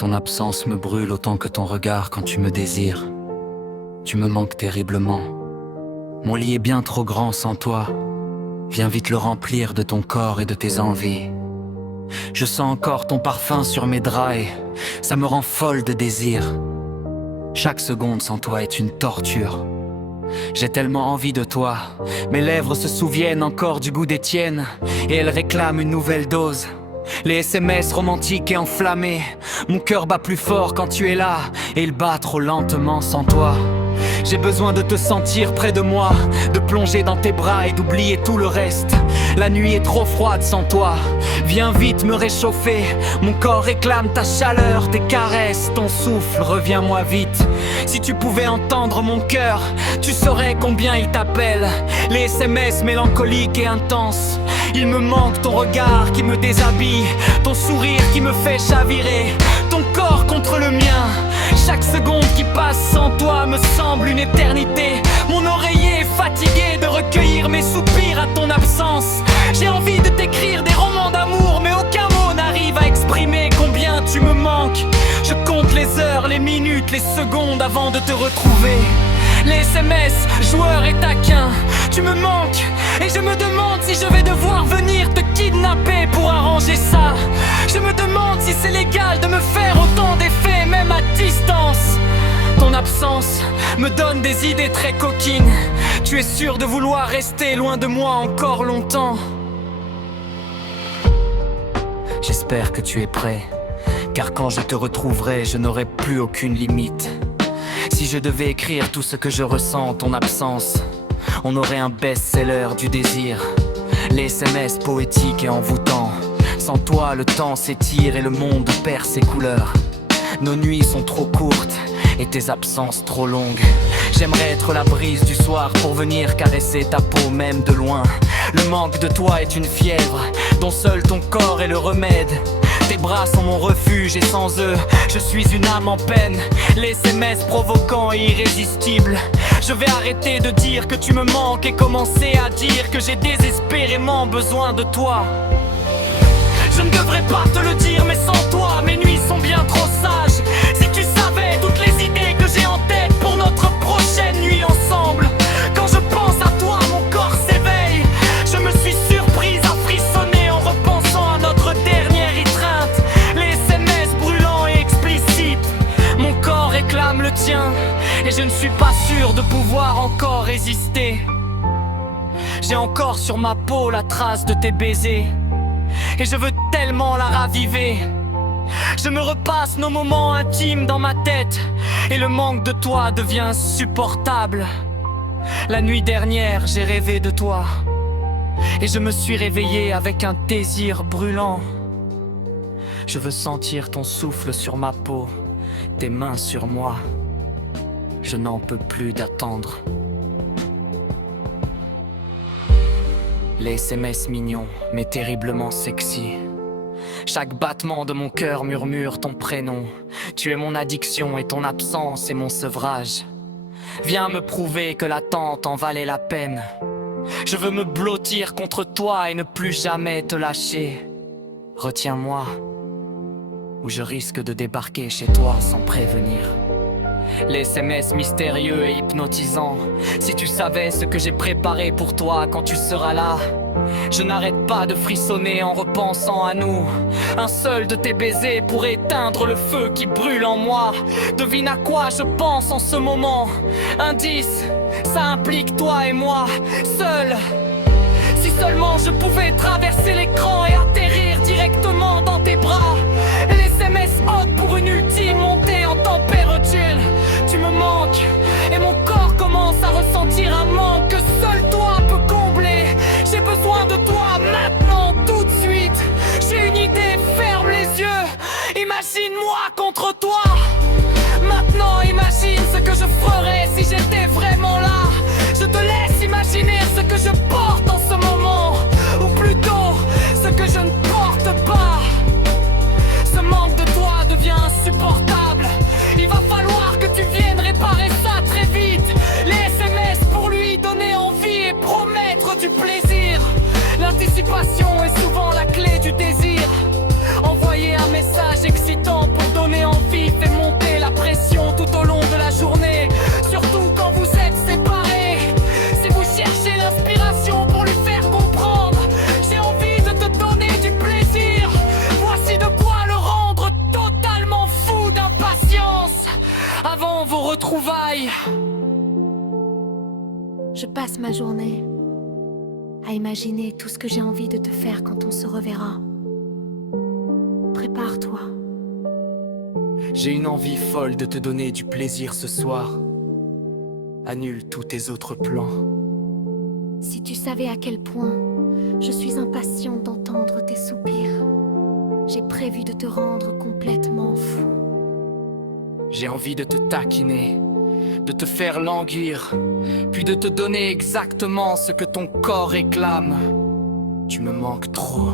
Ton absence me brûle autant que ton regard quand tu me désires. Tu me manques terriblement. Mon lit est bien trop grand sans toi. Viens vite le remplir de ton corps et de tes envies. Je sens encore ton parfum sur mes draps et ça me rend folle de désir. Chaque seconde sans toi est une torture. J'ai tellement envie de toi. Mes lèvres se souviennent encore du goût des tiennes et elles réclament une nouvelle dose. Les SMS romantiques et enflammés. Mon cœur bat plus fort quand tu es là et il bat trop lentement sans toi. J'ai besoin de te sentir près de moi, de plonger dans tes bras et d'oublier tout le reste. La nuit est trop froide sans toi. Viens vite me réchauffer. Mon corps réclame ta chaleur, tes caresses, ton souffle, reviens-moi vite. Si tu pouvais entendre mon cœur, tu saurais combien il t'appelle. Les SMS mélancoliques et intenses. Il me manque ton regard qui me déshabille, ton sourire qui me fait chavirer, ton corps contre le mien. Chaque seconde qui passe sans toi me semble une éternité. Mon oreiller est fatigué de recueillir mes soupirs à ton absence. J'ai envie de t'écrire des romans d'amour, mais aucun mot n'arrive à exprimer combien tu me manques. Je compte les heures, les minutes, les secondes avant de te retrouver. Les SMS, joueurs et taquins, tu me manques. Et je me demande si je vais devoir venir te kidnapper pour arranger ça. Je me demande si c'est légal de me faire autant d'effets, même à distance. Ton absence me donne des idées très coquines. Tu es sûr de vouloir rester loin de moi encore longtemps. J'espère que tu es prêt, car quand je te retrouverai, je n'aurai plus aucune limite. Si je devais écrire tout ce que je ressens en ton absence, on aurait un best-seller du désir. Les SMS poétiques et envoûtants. Sans toi, le temps s'étire et le monde perd ses couleurs. Nos nuits sont trop courtes et tes absences trop longues. J'aimerais être la brise du soir pour venir caresser ta peau même de loin. Le manque de toi est une fièvre dont seul ton corps est le remède. Tes bras sont mon refuge et sans eux, je suis une âme en peine. Les SMS provoquants et irrésistibles. Je vais arrêter de dire que tu me manques et commencer à dire que j'ai désespérément besoin de toi. Je ne devrais pas te le dire, mais sans toi, mes nuits sont bien trop sages. Si tu savais toutes les idées que j'ai en tête pour notre prochaine nuit ensemble. Quand je pense à toi, mon corps s'éveille. Je me suis surprise à frissonner en repensant à notre dernière étreinte. Les SMS brûlants et explicites. Mon corps réclame le tien et je ne suis pas sûr de pouvoir encore résister. J'ai encore sur ma peau la trace de tes baisers et je veux tellement la raviver. Je me repasse nos moments intimes dans ma tête et le manque de toi devient insupportable. La nuit dernière, j'ai rêvé de toi et je me suis réveillé avec un désir brûlant. Je veux sentir ton souffle sur ma peau, tes mains sur moi. Je n'en peux plus d'attendre. Les SMS mignons, mais terriblement sexy. Chaque battement de mon cœur murmure ton prénom. Tu es mon addiction et ton absence est mon sevrage. Viens me prouver que l'attente en valait la peine. Je veux me blottir contre toi et ne plus jamais te lâcher. Retiens-moi, ou je risque de débarquer chez toi sans prévenir. Les SMS mystérieux et hypnotisants. Si tu savais ce que j'ai préparé pour toi quand tu seras là. Je n'arrête pas de frissonner en repensant à nous. Un seul de tes baisers pourrait éteindre le feu qui brûle en moi. Devine à quoi je pense en ce moment. Indice, ça implique toi et moi, seul. Si seulement je pouvais traverser l'écran et atterrir directement dans tes bras. Les SMS hautes pour une ultime montée en température. Tu me manques et mon corps commence à ressentir un manque que seul toi peux combler. J'ai besoin de toi maintenant, tout de suite. J'ai une idée, ferme les yeux. Imagine-moi contre toi. Maintenant imagine ce que je ferais si j'étais vraiment là. Je te laisse imaginer ce que je porte en ce moment. Ou plutôt, ce que je ne porte pas. Ce manque de toi devient insupportable. Il va falloir que tu viennes réparer ça très vite. Les SMS pour lui donner envie et promettre du plaisir. L'anticipation est souvent la clé du désir. Envoyer un message excitant pour donner envie. retrouvailles. Je passe ma journée à imaginer tout ce que j'ai envie de te faire quand on se reverra. Prépare-toi. J'ai une envie folle de te donner du plaisir ce soir. Annule tous tes autres plans. Si tu savais à quel point je suis impatient d'entendre tes soupirs. J'ai prévu de te rendre complètement fou. J'ai envie de te taquiner, de te faire languir, puis de te donner exactement ce que ton corps réclame. Tu me manques trop.